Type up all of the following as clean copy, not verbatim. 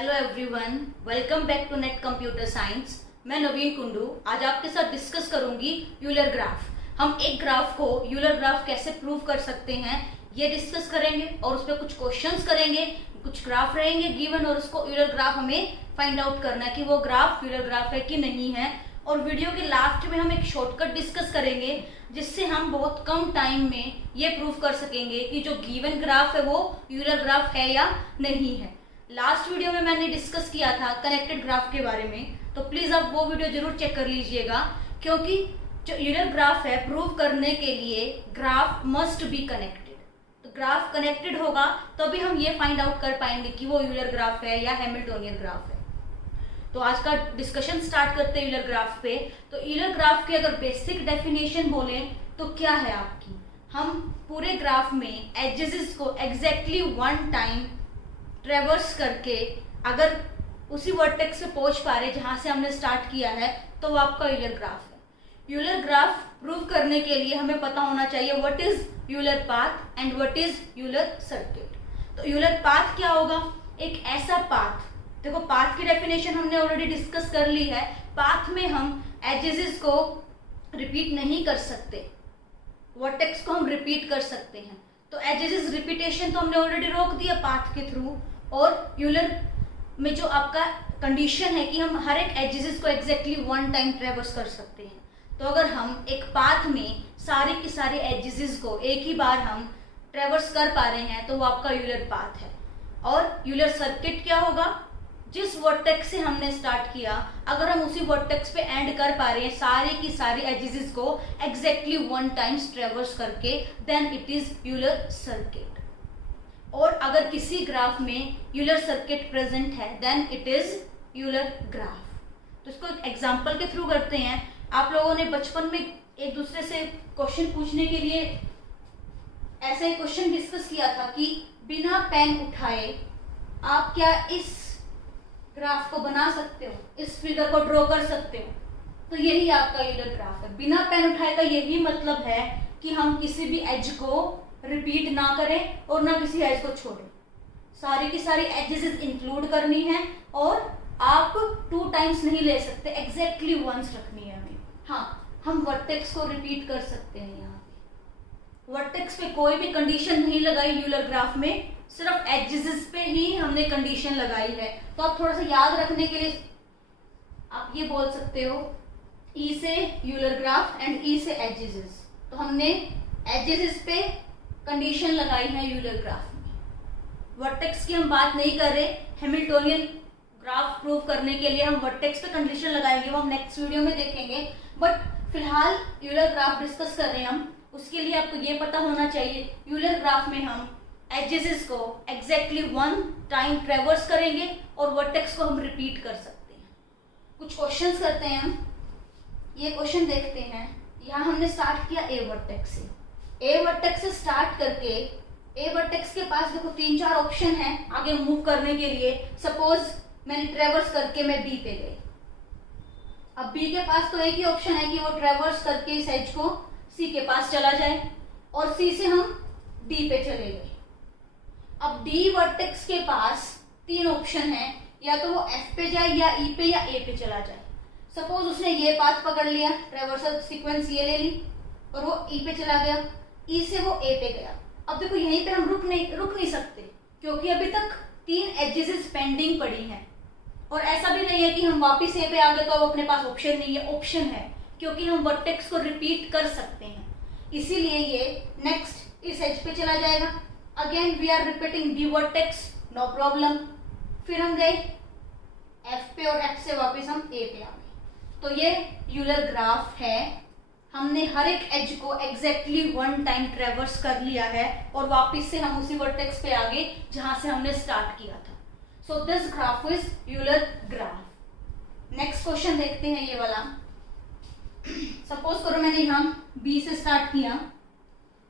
Hello everyone, welcome back to net computer science. मैं नवीन कुंडू आज आपके साथ डिस्कस करूंगी यूलर ग्राफ। हम एक ग्राफ को यूलर ग्राफ कैसे प्रूव कर सकते हैं ये डिस्कस करेंगे और उस पर कुछ क्वेश्चंस करेंगे। कुछ ग्राफ रहेंगे गिवन और उसको यूलर ग्राफ हमें फाइंड आउट करना है कि वो ग्राफ यूलर ग्राफ है कि नहीं है। और वीडियो के लास्ट में हम एक शॉर्टकट डिस्कस करेंगे जिससे हम बहुत कम टाइम में ये प्रूव कर सकेंगे कि जो गिवन ग्राफ है वो यूलर ग्राफ है या नहीं है। लास्ट वीडियो में मैंने डिस्कस किया था कनेक्टेड ग्राफ के बारे में, तो प्लीज आप वो वीडियो जरूर चेक कर लीजिएगा, क्योंकि जो यूलर ग्राफ है प्रूव करने के लिए ग्राफ मस्ट बी कनेक्टेड। तो ग्राफ कनेक्टेड होगा तभी हम ये फाइंड आउट कर पाएंगे कि वो यूलर ग्राफ है या हैमिल्टोनियन ग्राफ है। तो आज का डिस्कशन स्टार्ट करते हैं यूलर ग्राफ पे। तो यूलर ग्राफ की अगर बेसिक डेफिनेशन बोलें तो क्या है आपकी, हम पूरे ग्राफ में एजेस को एग्जैक्टली वन टाइम ट्रेवर्स करके अगर उसी वर्टेक्स पे पहुंच पा रहे जहां से हमने स्टार्ट किया है तो वो आपका यूलर ग्राफ है। यूलर ग्राफ प्रूव करने के लिए हमें पता होना चाहिए what is Euler path and what is Euler circuit. तो यूलर पाथ क्या होगा, एक ऐसा पाथ, देखो पाथ की डेफिनेशन हमने ऑलरेडी डिस्कस कर ली है। पाथ में हम एजेस को रिपीट नहीं कर सकते, वर्टेक्स को हम रिपीट कर सकते हैं। तो एजेस रिपीटेशन तो हमने ऑलरेडी रोक दिया पाथ के थ्रू। और यूलर में जो आपका कंडीशन है कि हम हर एक एजेस को एग्जैक्टली वन टाइम ट्रेवर्स कर सकते हैं। तो अगर हम एक पाथ में सारे की सारे एजेस को एक ही बार हम ट्रेवर्स कर पा रहे हैं तो वो आपका यूलर पाथ है। और यूलर सर्किट क्या होगा, जिस वर्टेक्स से हमने स्टार्ट किया अगर हम उसी वर्टेक्स पे एंड कर पा रहे हैं सारे की सारी एजेस को एग्जैक्टली वन टाइम्स ट्रेवर्स करके, then it is Euler circuit. और अगर किसी ग्राफ में यूलर सर्किट प्रेजेंट है then it is Euler graph. तो इसको एक एग्जांपल के थ्रू करते हैं। आप लोगों ने बचपन में एक दूसरे से क्वेश्चन पूछने के लिए ऐसा ही क्वेश्चन डिस्कस किया था कि बिना पेन उठाए आप क्या इस ग्राफ को बना सकते हो, इस फिगर को ड्रॉ कर सकते हो। तो यही आपका यूलर ग्राफ है। बिना पेन उठाए का यही मतलब है कि हम किसी भी एज को रिपीट ना करें और ना किसी एज को छोड़ें। सारी की सारी एजेस इंक्लूड करनी है और आप टू टाइम्स नहीं ले सकते, एग्जैक्टली वंस रखनी है हमें। हाँ, हम वर्टेक्स को रिपीट कर सकते हैं। यहाँ पे वर्टेक्स पे कोई भी कंडीशन नहीं लगाई यूलर ग्राफ में, सिर्फ एजेस पे ही हमने कंडीशन लगाई है। तो आप थोड़ा सा याद रखने के लिए आप ये बोल सकते हो ई से यूलर ग्राफ एंड ई से एजेस। तो हमने एजेस पे कंडीशन लगाई है यूलर ग्राफ में। वर्टेक्स की हम बात नहीं कर रहे, हैमिल्टोनियन ग्राफ प्रूव करने के लिए हम वर्टेक्स पे कंडीशन लगाएंगे, वो हम नेक्स्ट वीडियो में देखेंगे। बट फिलहाल यूलर ग्राफ डिस्कस कर रहे हैं हम। उसके लिए आपको ये पता होना चाहिए यूलर ग्राफ में हम एजेस को एग्जैक्टली वन टाइम ट्रेवर्स करेंगे और वर्टेक्स को हम रिपीट कर सकते हैं। कुछ क्वेश्चंस करते हैं हम। ये क्वेश्चन देखते हैं। यहाँ हमने स्टार्ट किया ए वर्टेक्स से। ए वर्टेक्स से स्टार्ट करके ए वर्टेक्स के पास देखो 3-4 ऑप्शन है आगे मूव करने के लिए। सपोज मैंने ट्रेवर्स करके मैं बी पे गई। अब बी के पास तो एक ही ऑप्शन है कि वो ट्रेवर्स करके इस एज को सी के पास चला जाए और सी से हम डी पे चले गए। अब डी वर्टेक्स के पास 3 ऑप्शन है, या तो वो एफ पे जाए या ई पे या ए पे चला जाए। सपोज उसने ये पाथ पकड़ लिया, ट्रेवर्सल सीक्वेंस ये ले ली और वो ई पे चला गया, ई से वो ए पे गया। अब देखो यहीं पे हम रुक नहीं सकते क्योंकि अभी तक 3 एजेस पेंडिंग पड़ी हैं। और ऐसा भी नहीं है कि हम वापिस ए पे आ गए तो अब अपने पास ऑप्शन नहीं है, ऑप्शन है क्योंकि हम वर्टेक्स को रिपीट कर सकते हैं। इसीलिए ये नेक्स्ट इस एज पे चला जाएगा। Again we are repeating the vertex, no problem. फिर हम गए एफ पे और एफ से वापस हम ए पे आ गए। तो ये यूलर ग्राफ है। हमने हर एक एज को एग्जैक्टली वन टाइम ट्रेवर्स कर लिया है और वापस से हम उसी वर्टेक्स पे आ गए जहां से हमने स्टार्ट किया था। So this graph is Euler graph. Next question देखते हैं ये वाला। सपोज करो मैंने यहाँ बी से स्टार्ट किया।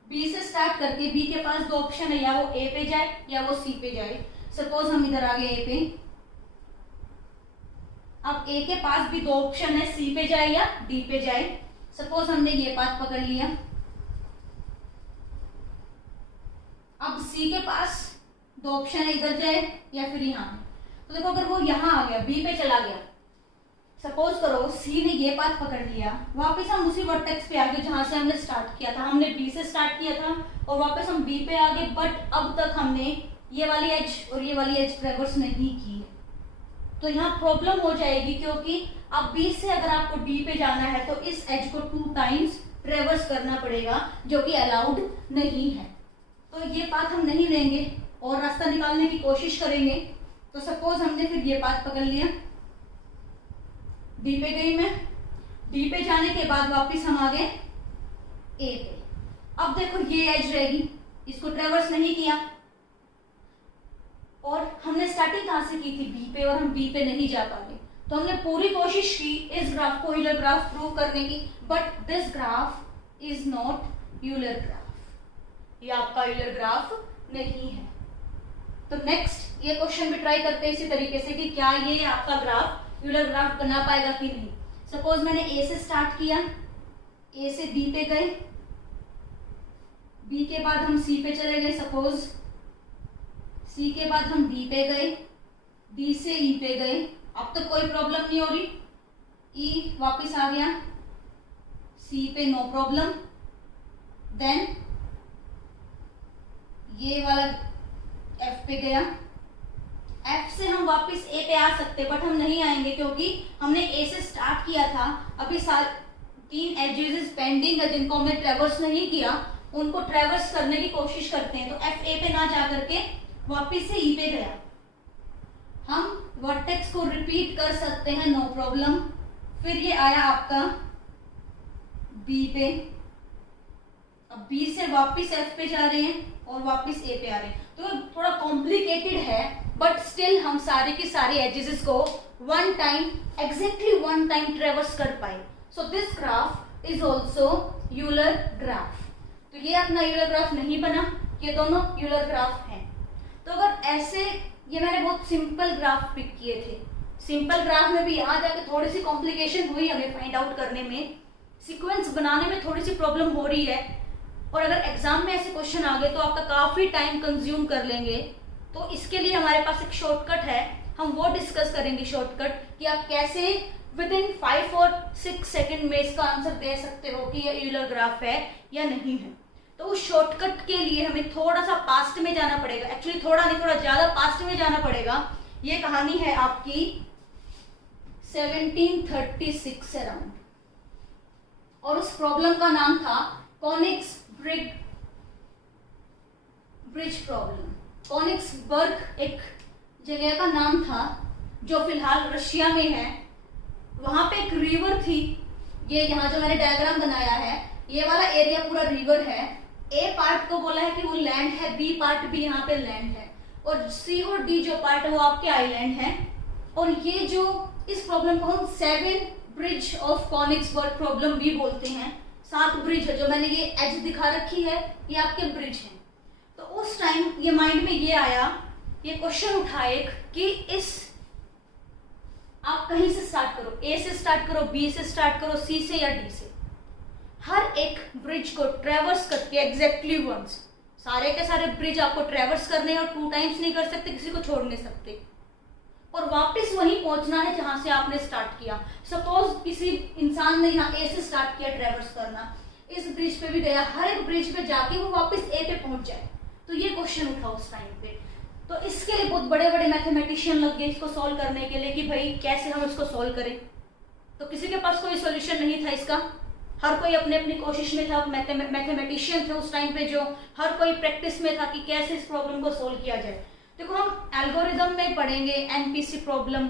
बी से स्टार्ट करके बी के पास 2 ऑप्शन है, या वो ए पे जाए या वो सी पे जाए। सपोज हम इधर आ गए ए पे। अब ए के पास भी 2 ऑप्शन है, सी पे जाए या डी पे जाए। सपोज हमने ये पाथ पकड़ लिया। अब सी के पास 2 ऑप्शन है, इधर जाए या फिर यहाँ। तो देखो अगर वो यहाँ आ गया, बी पे चला गया, सपोज करो सी ने ये पाथ पकड़ लिया, वापस हम उसी वर्टेक्स पे आ गए जहां से हमने स्टार्ट किया था। हमने बी से स्टार्ट किया था और वापस हम बी पे आ गए, बट अब तक हमने ये वाली एज और ये वाली एज ट्रेवर्स नहीं की है। तो यहाँ प्रॉब्लम हो जाएगी, क्योंकि अब बी से अगर आपको डी पे जाना है तो इस एज को 2 टाइम्स ट्रेवर्स करना पड़ेगा, जो कि अलाउड नहीं है। तो ये पाथ हम नहीं लेंगे और रास्ता निकालने की कोशिश करेंगे। तो सपोज हमने फिर ये पाथ पकड़ लिया, डी पे गई मैं, डी पे जाने के बाद वापस हम आ गए ए पे। अब देखो ये एज रहेगी, इसको ट्रेवर्स नहीं किया और हमने स्टार्टिंग कहां से की थी, बी पे, और हम बी पे नहीं जा पाए। तो हमने पूरी कोशिश की इस ग्राफ को यूलर ग्राफ प्रूव करने की, but this graph is not Euler graph, ये आपका यूलर ग्राफ नहीं है। तो नेक्स्ट ये क्वेश्चन भी ट्राई करते हैं इसी तरीके से कि क्या ये आपका ग्राफ यूलर ग्राफ बना पाएगा कि नहीं। सपोज मैंने ए से स्टार्ट किया, ए से बी पे गए, बी के बाद हम सी पे चले गए, सपोज सी के बाद हम डी पे गए, डी से ई पे गए, अब तक कोई प्रॉब्लम नहीं हो रही, ई वापस आ गया, सी पे नो प्रॉब्लम, देन ये वाला एफ पे गया, एफ से हम वापस ए पे आ सकते बट हम नहीं आएंगे क्योंकि हमने ए से स्टार्ट किया था। अभी 3 एजेस पेंडिंग है जिनको हमने ट्रेवर्स नहीं किया, उनको ट्रेवर्स करने की कोशिश करते हैं। तो एफ ए पे ना जा करके वापस से ई पे गया, हम वर्टेक्स को रिपीट कर सकते हैं, नो प्रॉब्लम। फिर ये आया आपका बी पे, अब बी से वापस एफ पे जा रहे हैं और वापस ए पे आ रहे हैं। तो थोड़ा कॉम्प्लिकेटेड है बट स्टिल हम सारे की सारी एजेस को एग्जैक्टली वन टाइम ट्रेवर्स कर पाए। So this graph is also Euler graph. तो ये अपना यूलर ग्राफ नहीं बना, ये दोनों यूलर ग्राफ हैं। तो अगर ऐसे, ये मैंने बहुत सिंपल ग्राफ पिक किए थे, सिंपल ग्राफ में भी यहाँ जाके थोड़ी सी कॉम्प्लिकेशन हुई हमें फाइंड आउट करने में, सीक्वेंस बनाने में थोड़ी सी प्रॉब्लम हो रही है। और अगर एग्जाम में ऐसे क्वेश्चन आ गए तो आपका काफी टाइम कंज्यूम कर लेंगे। तो इसके लिए हमारे पास एक शॉर्टकट है, हम वो डिस्कस करेंगे शॉर्टकट, कि आप कैसे विद इन 5 और 6 सेकेंड में इसका आंसर दे सकते हो कि ये यूलर ग्राफ है या नहीं है। तो उस शॉर्टकट के लिए हमें थोड़ा सा पास्ट में जाना पड़ेगा, एक्चुअली थोड़ा नहीं, थोड़ा ज्यादा पास्ट में जाना पड़ेगा। ये कहानी है आपकी 1736 अराउंड, और उस प्रॉब्लम का नाम था कोनिग्सबर्ग ब्रिज प्रॉब्लम। कोनिग्सबर्ग एक जगह का नाम था जो फिलहाल रशिया में है। वहां पे एक रिवर थी, ये यहाँ जो मैंने डायग्राम बनाया है, ये वाला एरिया पूरा रिवर है। ए पार्ट को बोला है कि वो लैंड है, बी पार्ट भी यहाँ पे लैंड है, और सी और डी जो पार्ट है वो आपके आइलैंड है। और ये जो इस प्रॉब्लम को हम 7 ब्रिज ऑफ कोनिग्सबर्ग प्रॉब्लम भी बोलते हैं। 7 ब्रिज है, जो मैंने ये एज दिखा रखी है, ये आपके ब्रिज हैं। तो उस टाइम ये माइंड में ये आया, ये क्वेश्चन उठा एक कि इस, आप कहीं से स्टार्ट करो, ए से स्टार्ट करो, बी से स्टार्ट करो, सी से या डी से, हर एक ब्रिज को ट्रेवर्स करके एग्जैक्टली वंस, सारे के सारे ब्रिज आपको ट्रेवर्स करने हैं और 2 टाइम्स नहीं कर सकते, किसी को छोड़ नहीं सकते, और वापस वहीं पहुंचना है जहां से आपने स्टार्ट किया। सपोज किसी इंसान ने यहाँ ए से स्टार्ट किया ट्रेवर्स करना, इस ब्रिज पे भी गया, हर एक ब्रिज पे जाके वो वापस ए पे पहुंच जाए। तो ये क्वेश्चन उठा उस टाइम पे। तो इसके लिए बहुत बड़े बड़े मैथमेटिशियन लग गए इसको सॉल्व करने के लिए कि भाई कैसे हम इसको सॉल्व करें। तो किसी के पास कोई सॉल्यूशन नहीं था इसका, हर कोई अपने अपनी कोशिश में था। मैथमेटिशियन थे उस टाइम पे जो हर कोई प्रैक्टिस में था कि कैसे इस प्रॉब्लम को सोल्व किया जाए। देखो हम एल्गोरिदम में पढ़ेंगे, एनपीसी प्रॉब्लम,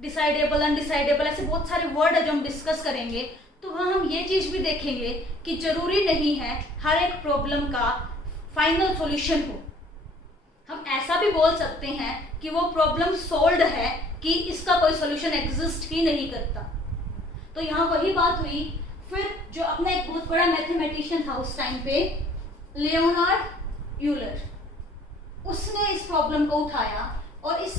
डिसाइडेबल, अनडिसाइडेबल, ऐसे बहुत सारे वर्ड है जो हम डिस्कस करेंगे। तो वहाँ हम ये चीज भी देखेंगे कि जरूरी नहीं है हर एक प्रॉब्लम का फाइनल सॉल्यूशन हो। हम ऐसा भी बोल सकते हैं कि वो प्रॉब्लम सोल्व्ड है, कि इसका कोई सॉल्यूशन एग्जिस्ट ही नहीं करता। तो यहाँ वही बात हुई। फिर जो अपना एक बहुत बड़ा मैथमेटिशियन था उस टाइम पे, लियोनार्ड यूलर, उसने इस प्रॉब्लम को उठाया और इस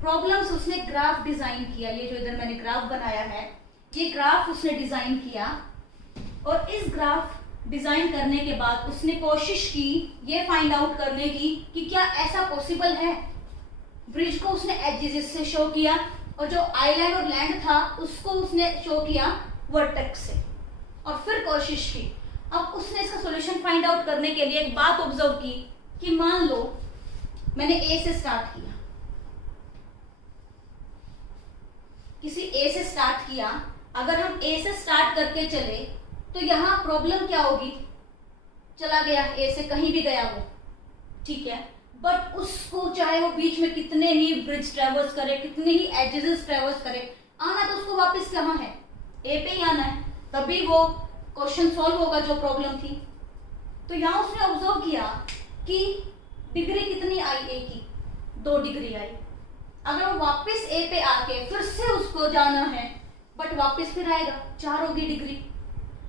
प्रॉब्लम से उसने ग्राफ डिजाइन किया। ये जो इधर मैंने ग्राफ बनाया है, ये ग्राफ उसने डिजाइन किया, और इस ग्राफ डिजाइन करने के बाद उसने कोशिश की ये फाइंड आउट करने की कि क्या ऐसा पॉसिबल है ब्रिज को उसने एजेस से शो किया, और जो आइलैंड और लैंड था उसको उसने शो किया वर्टेक्स से, और फिर कोशिश की। अब उसने इसका सॉल्यूशन फाइंड आउट करने के लिए एक बात ऑब्जर्व की कि मान लो मैंने ए से स्टार्ट किया, किसी ए से स्टार्ट किया, अगर हम ए से स्टार्ट करके चले तो यहां प्रॉब्लम क्या होगी, चला गया ए से, कहीं भी गया वो, ठीक है, बट उसको चाहे वो बीच में कितने ही ब्रिज ट्रेवर्स करे, कितने ही एजेस ट्रेवर्स करे, आना तो उसको वापस कहाँ है, ए पे ही आना है, तभी वो क्वेश्चन सॉल्व होगा जो प्रॉब्लम थी। तो यहां उसने ऑब्जर्व किया कि डिग्री कितनी आई ए की, 2 डिग्री आई। अगर वो वापस ए पे आके फिर से उसको जाना है, बट वापस फिर आएगा 4 होगी डिग्री।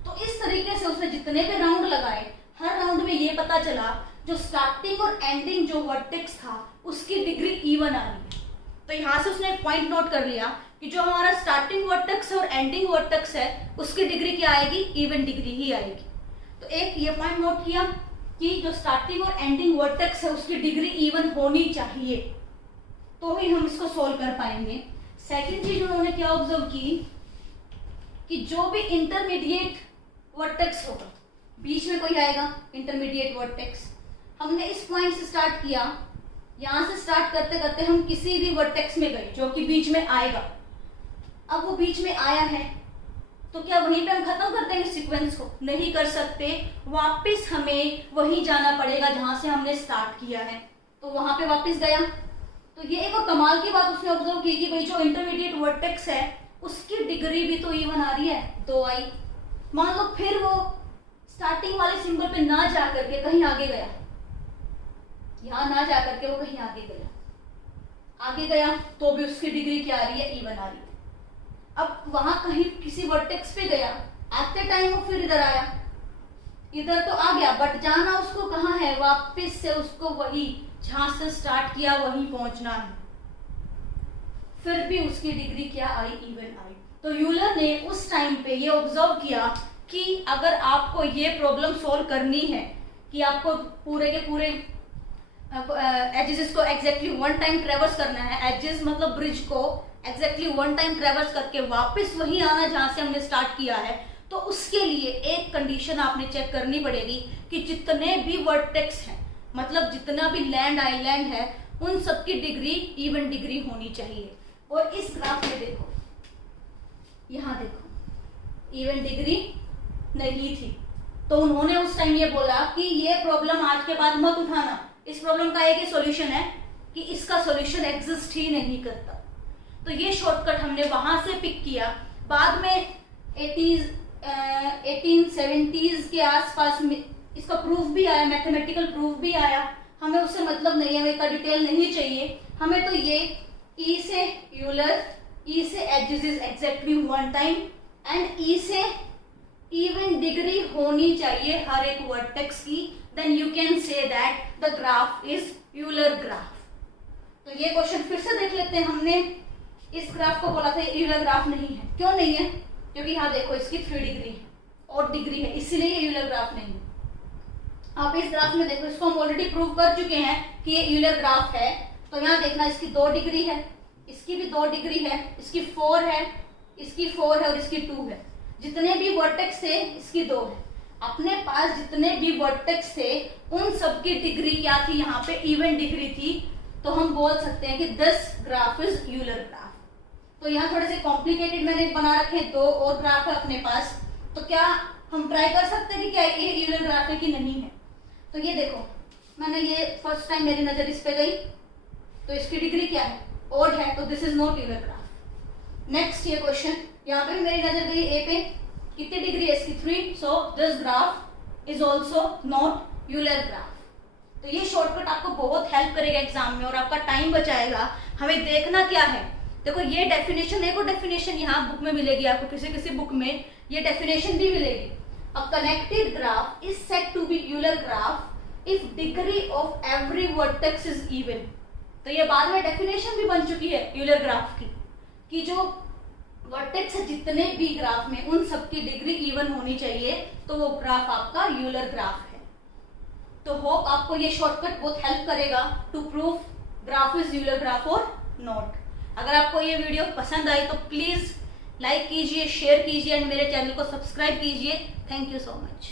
तो इस तरीके से उसने जितने भी राउंड लगाए, हर राउंड में ये पता चला जो स्टार्टिंग और एंडिंग जो वर्टेक्स था उसकी डिग्री इवन आ रही है। तो यहां से उसने एक पॉइंट नोट कर लिया कि जो हमारा स्टार्टिंग वर्टेक्स है और एंडिंग वर्टेक्स है उसकी डिग्री क्या आएगी, इवन डिग्री ही आएगी। तो एक ये पॉइंट नोट किया कि जो स्टार्टिंग और एंडिंग वर्टेक्स है उसकी डिग्री इवन होनी चाहिए, तो ही हम इसको सोल्व कर पाएंगे। सेकेंड चीज उन्होंने क्या ऑब्जर्व की कि जो भी इंटरमीडिएट वर्टेक्स होगा, बीच में कोई आएगा इंटरमीडिएट वर्टेक्स, हमने इस पॉइंट से स्टार्ट किया, यहां से स्टार्ट करते करते हम किसी भी वर्टेक्स में गए जो कि बीच में आएगा। अब वो बीच में आया है तो क्या वहीं पे हम खत्म कर देंगे सीक्वेंस को, नहीं कर सकते, वापस हमें वहीं जाना पड़ेगा जहां से हमने स्टार्ट किया है। तो वहां पे वापस गया, तो ये एक और कमाल की बात उसने ऑब्जर्व की कि भाई जो इंटरमीडिएट वर्टेक्स है उसकी डिग्री भी तो इवन आ रही है, 2 आई। मान लो फिर वो स्टार्टिंग वाले सिंबल पे ना जा करके कहीं आगे गया, यहां ना जा करके वो कहीं आगे गया तो भी उसकी डिग्री क्या आ रही है, इवन आ रही है। अब वहां कहीं किसी वर्टेक्स पे गया, आते टाइम वो फिर इधर आया, इधर तो आ गया, बट जाना उसको कहाँ है, वापस से उसको वही जहां से स्टार्ट किया वहीं पहुंचना है, फिर भी उसकी डिग्री क्या आई, इवन आई। तो यूलर ने उस टाइम पे ये ऑब्जर्व किया कि अगर आपको ये प्रॉब्लम सॉल्व करनी है कि आपको पूरे के पूरे एजेस को एग्जैक्टली 1 टाइम ट्रेवर्स करना है, एजेस मतलब ब्रिज को एग्जैक्टली 1 टाइम ट्रेवर्स करके वापस वही आना जहां से हमने स्टार्ट किया है, तो उसके लिए एक कंडीशन आपने चेक करनी पड़ेगी कि जितने भी वर्टेक्स हैं, मतलब जितना भी लैंड आइलैंड है, उन सबकी डिग्री इवन डिग्री होनी चाहिए। और इस ग्राफ में देखो, यहां देखो इवन डिग्री नहीं थी, तो उन्होंने उस टाइम ये बोला कि ये प्रॉब्लम आज के बाद मत उठाना, इस प्रॉब्लम का एक ही सॉल्यूशन है कि इसका सॉल्यूशन एग्जिस्ट ही नहीं करता। तो ये शॉर्टकट हमने वहां से पिक किया। बाद में 1870s के आसपास में इसका प्रूफ भी आया, मैथमेटिकल प्रूफ भी आया, हमें उससे मतलब नहीं है, हमें इतना डिटेल नहीं चाहिए, हमें तो ये ई से यूलर, ई से एजेस एग्जैक्टली 1 टाइम एंड ई से इवन डिग्री होनी चाहिए हर एक वर्टेक्स की, then you can say that the graph is Euler graph। तो ये क्वेश्चन फिर से देख लेते हैं। हमने इस ग्राफ को बोला था यूलर ग्राफ नहीं है, क्यों नहीं है, क्योंकि यहाँ देखो इसकी 3 डिग्री है और डिग्री है, इसीलिए ये यूलर ग्राफ नहीं है। आप इस ग्राफ में देखो, इसको हम ऑलरेडी प्रूव कर चुके हैं कि ये यूलर ग्राफ है। तो यहाँ देखना, इसकी 2 डिग्री है, इसकी भी 2 डिग्री है, इसकी 4 है, इसकी 4 है और इसकी 2 है। जितने भी वर्टेक्स थे इसकी 2 है। अपने पास जितने भी वर्टेक्स थे उन सबकी डिग्री क्या थी, यहाँ पे इवन डिग्री थी। तो हम बोल सकते हैं कि this graph is Euler graph. तो यहाँ थोड़े से कॉम्प्लिकेटेड मैंने बना रखे, 2 और ग्राफ है अपने पास। तो क्या हम ट्राई कर सकते हैं कि क्या ये यूलर ग्राफ है कि नहीं है। तो ये देखो, मैंने ये फर्स्ट टाइम मेरी नजर इस पे गई, तो इसकी डिग्री क्या है, ओड है, तो this is not Euler graph. Next ये क्वेश्चन, यहाँ पे भी मेरी नजर गई ए पे, कितनी डिग्री है इसकी, 3, so this graph is also not Euler graph. तो ये शॉर्टकट आपको बहुत हेल्प करेगा एग्जाम में और आपका टाइम बचाएगा। हमें देखना क्या है, देखो ये डेफिनेशन, एक और डेफिनेशन यहाँ बुक में मिलेगी आपको, किसी किसी बुक में ये डेफिनेशन भी मिलेगी। A connected graph is said to be Euler graph if degree of every vertex is even. तो ये बाद में डेफिनेशन भी बन चुकी है यूलर ग्राफ की, कि जो वर्टेक्स है जितने भी ग्राफ में उन सबकी डिग्री इवन होनी चाहिए, तो वो ग्राफ आपका यूलर ग्राफ है। तो होप आपको ये शॉर्टकट बहुत हेल्प करेगा to prove graph is Euler graph और नॉट। अगर आपको ये वीडियो पसंद आई तो प्लीज लाइक कीजिए, शेयर कीजिए एंड मेरे चैनल को सब्सक्राइब कीजिए। Thank you so much.